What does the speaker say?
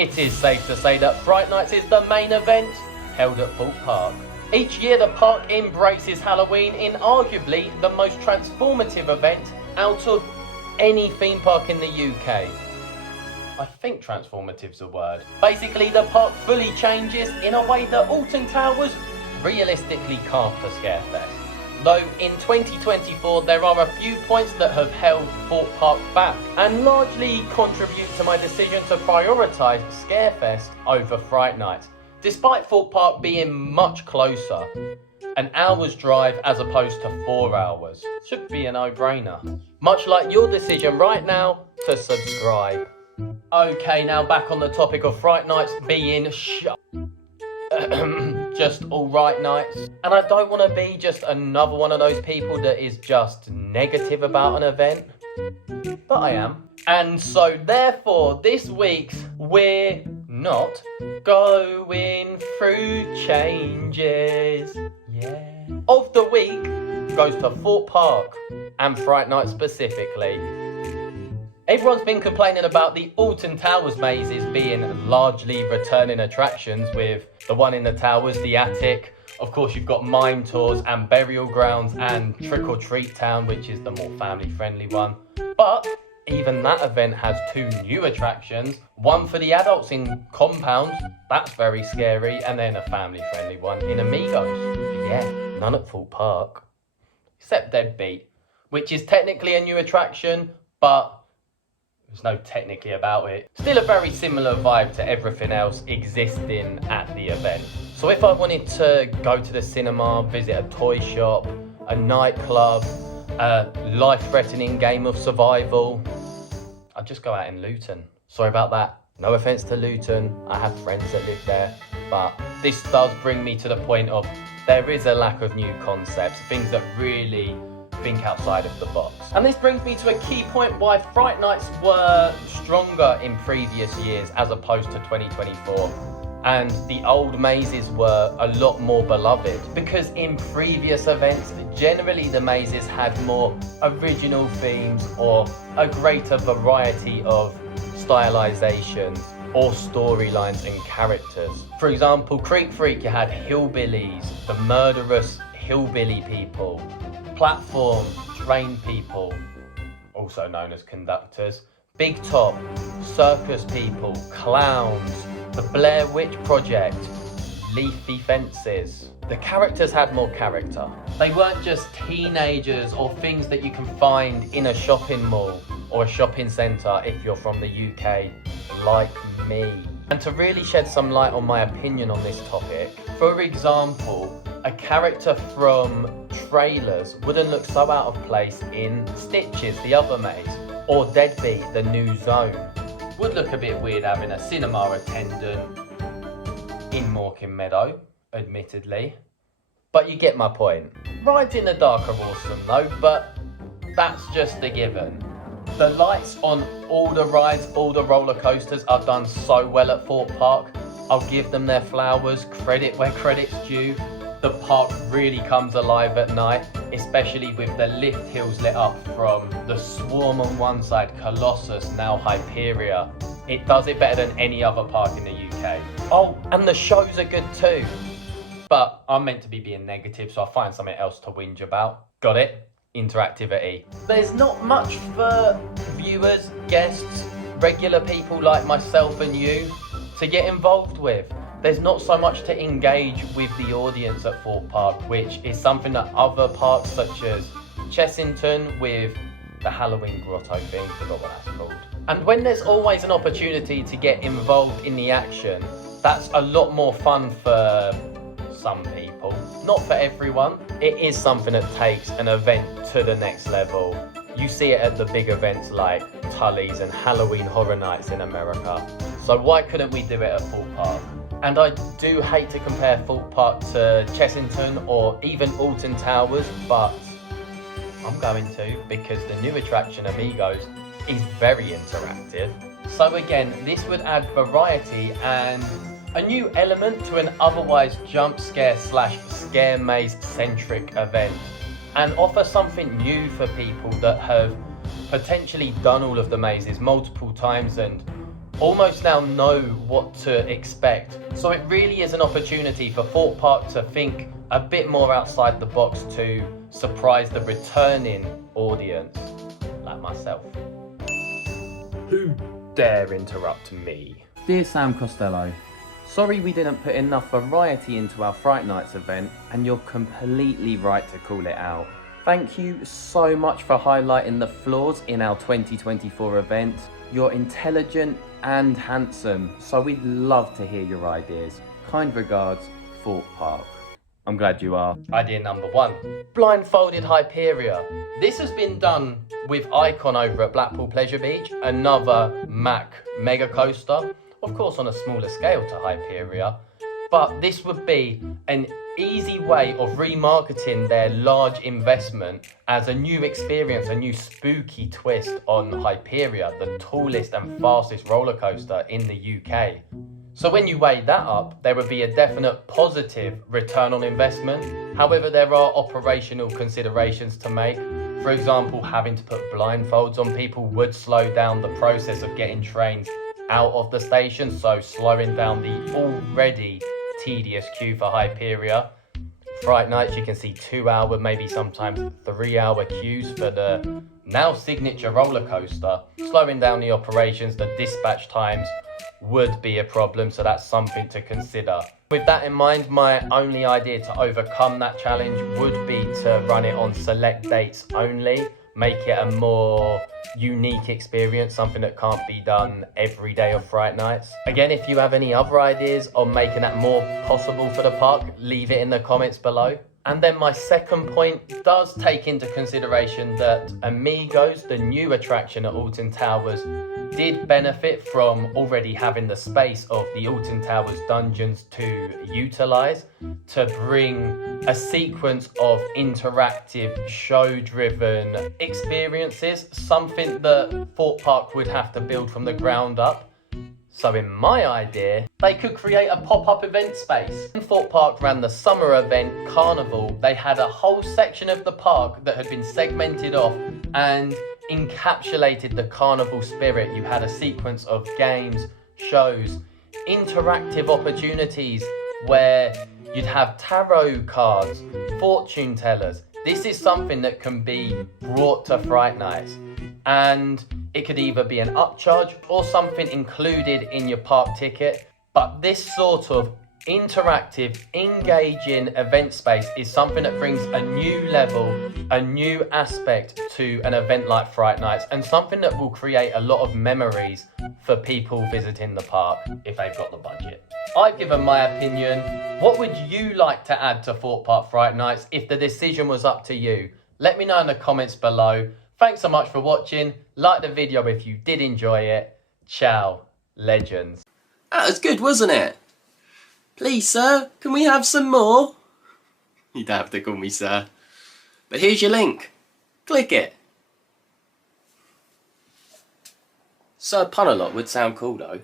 It is safe to say that Fright Nights is the main event held at Thorpe Park. Each year the park embraces Halloween in arguably the most transformative event out of any theme park in the UK. I think transformative's a word. Basically the park fully changes in a way that Alton Towers realistically can't for Scarefest. Though in 2024 there are a few points that have held Thorpe Park back and largely contribute to my decision to prioritise Scarefest over Fright Nights, despite Thorpe Park being much closer, an hour's drive as opposed to 4 hours. Should be a no-brainer. Much like your decision right now to subscribe. Okay, now back on the topic of Fright Nights being just alright nights. And I don't want to be just another one of those people that is just negative about an event, but I am. And so therefore this week's We're Not Going Through Changes of the week goes to Thorpe Park and Fright Night specifically. Everyone's been complaining about the Alton Towers mazes being largely returning attractions, with the one in the towers, the attic. Of course, you've got mime tours and burial grounds and Trick or Treat Town, which is the more family-friendly one. But even that event has 2 new attractions. One for the adults in compounds, that's very scary, and then a family-friendly one in Amigos. But yeah, none at Thorpe Park, except Deadbeat, which is technically a new attraction, but there's no technically about it. Still a very similar vibe to everything else existing at the event. So if I wanted to go to the cinema, visit a toy shop, a nightclub, a life-threatening game of survival, I'd just go out in Luton. Sorry about that. No offence to Luton. I have friends that live there. But this does bring me to the point of there is a lack of new concepts, things that really think outside of the box. And this brings me to a key point why Fright Nights were stronger in previous years as opposed to 2024. And the old mazes were a lot more beloved, because in previous events, generally the mazes had more original themes or a greater variety of stylizations or storylines and characters. For example, Creek Freak, you had hillbillies, the murderous hillbilly people, platform train people, also known as conductors, Big Top, circus people, clowns, the Blair Witch Project, leafy fences. The characters had more character. They weren't just teenagers or things that you can find in a shopping mall or a shopping centre if you're from the UK, like me. And to really shed some light on my opinion on this topic, for example, a character from trailers wouldn't look so out of place in Stitches, the other maze, or Deadbeat, the new zone. Would look a bit weird having a cinema attendant in Morecambe Meadow, admittedly. But you get my point. Rides in the dark are awesome though, but that's just a given. The lights on all the rides, all the roller coasters are done so well at Thorpe Park. I'll give them their flowers, credit where credit's due. The park really comes alive at night, especially with the lift hills lit up from the Swarm on one side, Colossus, now Hyperia. It does it better than any other park in the UK. Oh, and the shows are good too. But I'm meant to be being negative, so I'll find something else to whinge about. Got it? Interactivity. There's not much for viewers, guests, regular people like myself and you to get involved with. There's not so much to engage with the audience at Thorpe Park, which is something that other parks such as Chessington with the Halloween grotto thing, forgot what that's called. And when there's always an opportunity to get involved in the action, that's a lot more fun for some people. Not for everyone. It is something that takes an event to the next level. You see it at the big events like Tully's and Halloween Horror Nights in America. So why couldn't we do it at Thorpe Park? And I do hate to compare Thorpe Park to Chessington or even Alton Towers, but I'm going to, because the new attraction, Amigos, is very interactive. So again, this would add variety and a new element to an otherwise jump scare / scare maze centric event, and offer something new for people that have potentially done all of the mazes multiple times and almost now know what to expect. So it really is an opportunity for Thorpe Park to think a bit more outside the box to surprise the returning audience, like myself. Who dare interrupt me? Dear Sam Costello, sorry we didn't put enough variety into our Fright Nights event, and you're completely right to call it out. Thank you so much for highlighting the flaws in our 2024 event. You're intelligent and handsome, so we'd love to hear your ideas. Kind regards, Thorpe Park. I'm glad you are. Idea number 1. Blindfolded Hyperia. This has been done with Icon over at Blackpool Pleasure Beach, another Mac mega coaster, of course on a smaller scale to Hyperia, but this would be an easy way of remarketing their large investment as a new experience, a new spooky twist on Hyperia, the tallest and fastest roller coaster in the UK. So when you weigh that up, there would be a definite positive return on investment. However, there are operational considerations to make. For example, having to put blindfolds on people would slow down the process of getting trains out of the station, so slowing down the already tedious queue for Hyperia. Fright Nights, you can see 2-hour, maybe sometimes 3-hour queues for the now signature roller coaster. Slowing down the operations, the dispatch times would be a problem, so that's something to consider. With that in mind, my only idea to overcome that challenge would be to run it on select dates only, make it a more unique experience, something that can't be done every day of Fright Nights. Again, if you have any other ideas on making that more possible for the park, leave it in the comments below. And then my second point does take into consideration that Amigos, the new attraction at Alton Towers, did benefit from already having the space of the Alton Towers dungeons to utilise, to bring a sequence of interactive, show-driven experiences, something that Thorpe Park would have to build from the ground up. So in my idea, they could create a pop-up event space. When Thorpe Park ran the summer event, Carnival, they had a whole section of the park that had been segmented off and encapsulated the carnival spirit. You had a sequence of games, shows, interactive opportunities where you'd have tarot cards, fortune tellers. This is something that can be brought to Fright Nights, and it could either be an upcharge or something included in your park ticket. But this sort of interactive, engaging event space is something that brings a new level, a new aspect to an event like Fright Nights, and something that will create a lot of memories for people visiting the park if they've got the budget. I've given my opinion. What would you like to add to Thorpe Park Fright Nights if the decision was up to you? Let me know in the comments below. Thanks so much for watching. Like the video if you did enjoy it. Ciao, legends. That was good, wasn't it? Please, sir, can we have some more? You don't have to call me sir. But here's your link. Click it. Sir Pun a lot would sound cool though.